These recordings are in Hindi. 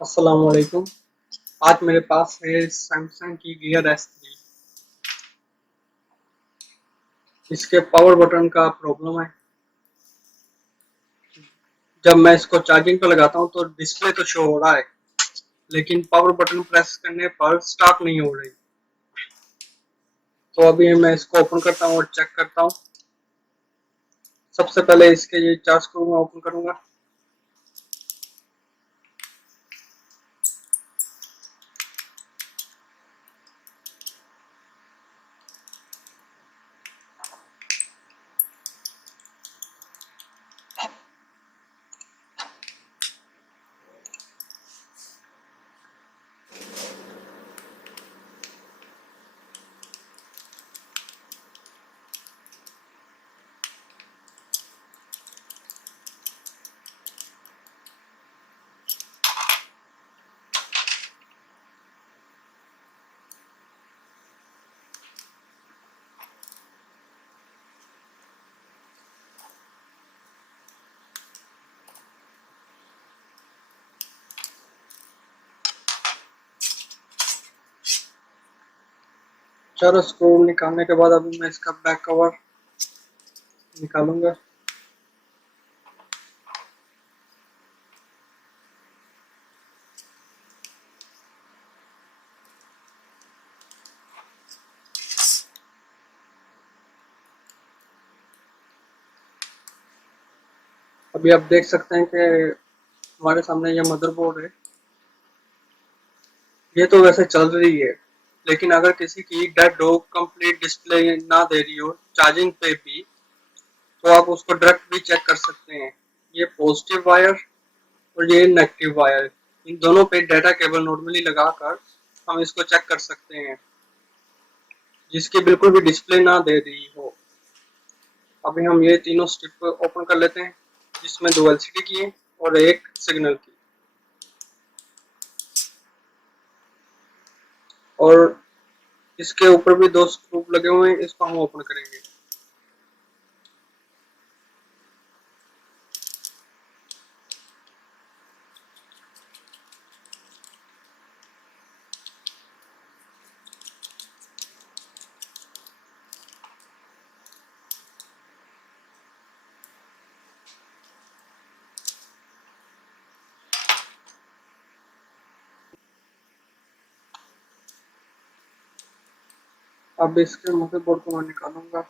अस्सलाम वालेकुम। आज मेरे पास है सैमसंग की गियर S3। इसके पावर बटन का प्रॉब्लम है। जब मैं इसको चार्जिंग पे लगाता हूँ तो डिस्प्ले तो शो हो रहा है, लेकिन पावर बटन प्रेस करने पर स्टार्ट नहीं हो रही। तो अभी मैं इसको ओपन करता हूँ और चेक करता हूँ। सबसे पहले इसके ये 4 स्क्रू मैं ओपन करूंगा। चारों स्क्रू निकालने के बाद अभी मैं इसका बैक कवर निकालूंगा। अभी आप देख सकते हैं कि हमारे सामने ये मदरबोर्ड है। ये तो वैसे चल रही है, लेकिन अगर किसी की डेड हो, कंप्लीट डिस्प्ले ना दे रही हो चार्जिंग पे भी, तो आप उसको डायरेक्ट भी चेक कर सकते हैं। ये पॉजिटिव वायर और ये नेगेटिव वायर, इन दोनों पे डाटा केबल नॉर्मली लगाकर हम इसको चेक कर सकते हैं, जिसकी बिल्कुल भी डिस्प्ले ना दे रही हो। अभी हम ये तीनों स्ट्रिप ओपन कर लेते हैं, जिसमें 2 LCD की है और एक सिग्नल की, और इसके ऊपर भी 2 स्क्रू लगे हुए हैं। इसको हम ओपन करेंगे। अब इसके मदरबोर्ड को मैं निकालूंगा।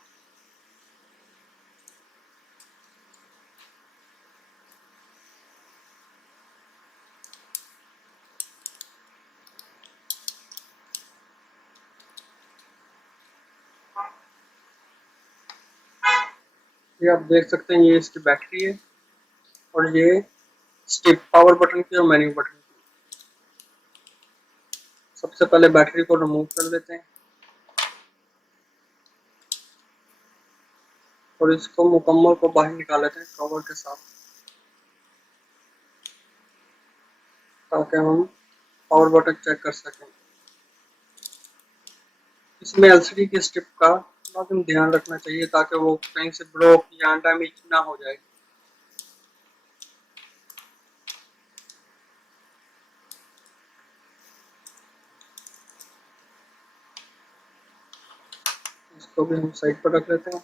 ये आप देख सकते हैं, ये इसकी बैटरी है और ये स्टिप पावर बटन की और मेन्यू बटन की। सबसे पहले बैटरी को रिमूव कर लेते हैं और इसको मुकम्मल को बाहर निकाल लेते हैं कवर के साथ, ताकि हम पावर बटन चेक कर सकें। इसमें LCD की स्ट्रिप का लाजिम ध्यान रखना चाहिए, ताकि वो कहीं से ब्लॉक या डैमेज ना हो जाए। इसको भी हम साइड पर रख लेते हैं।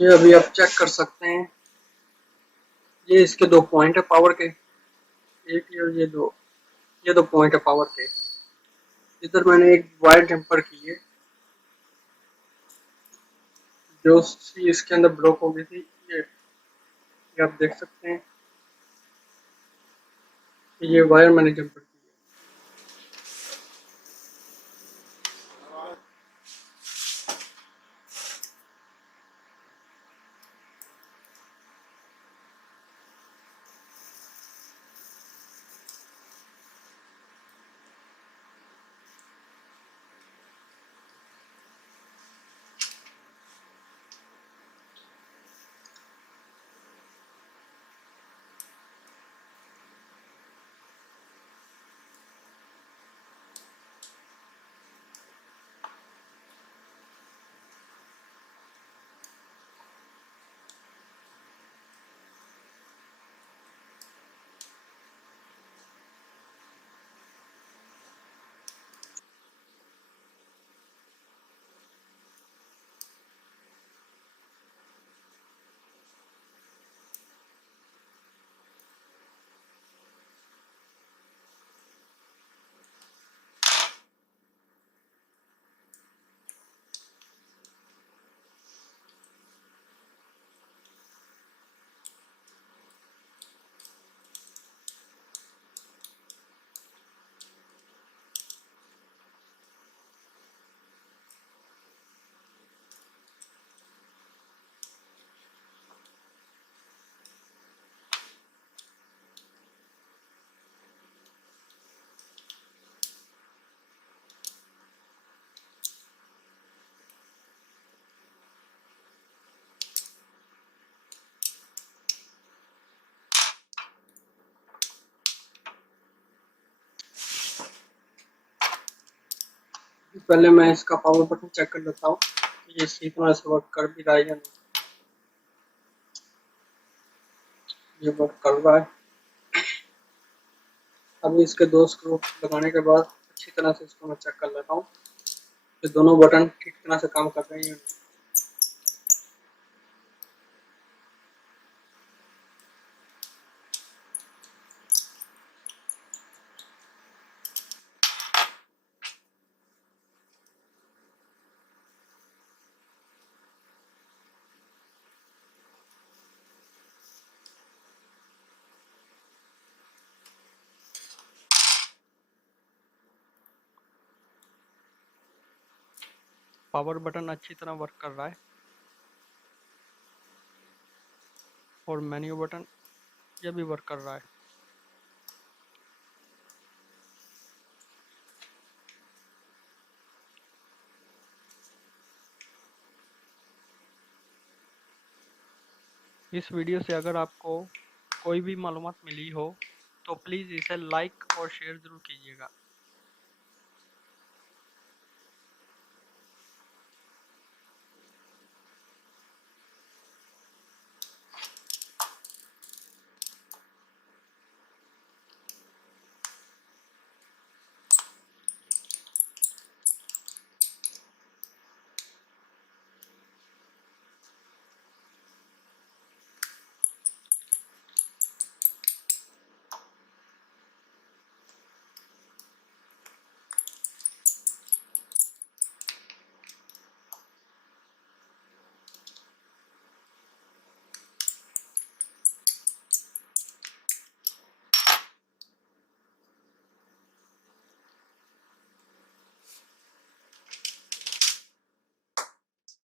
ये अभी आप चेक कर सकते हैं, ये इसके 2 पॉइंट है पावर के। एक ये और ये दो पॉइंट है पावर के। इधर मैंने एक वायर जम्पर की है, जो इसके अंदर ब्लॉक हो गई थी। ये आप देख सकते हैं, ये वायर मैंने जम्पर की है। पहले मैं इसका पावर बटन चेक कर लेता हूँ कि ये सही तरह से वर्क कर भी रहा है या नहीं। ये वर्क कर रहा है। अभी इसके 2 स्क्रू लगाने के बाद अच्छी तरह से इसको मैं चेक कर लेता हूँ कि दोनों बटन ठीक तरह से काम कर रहे हैं या नहीं। पावर बटन अच्छी तरह वर्क कर रहा है और मेन्यू बटन ये भी वर्क कर रहा है। इस वीडियो से अगर आपको कोई भी मालूमात मिली हो तो प्लीज़ इसे लाइक और शेयर ज़रूर कीजिएगा।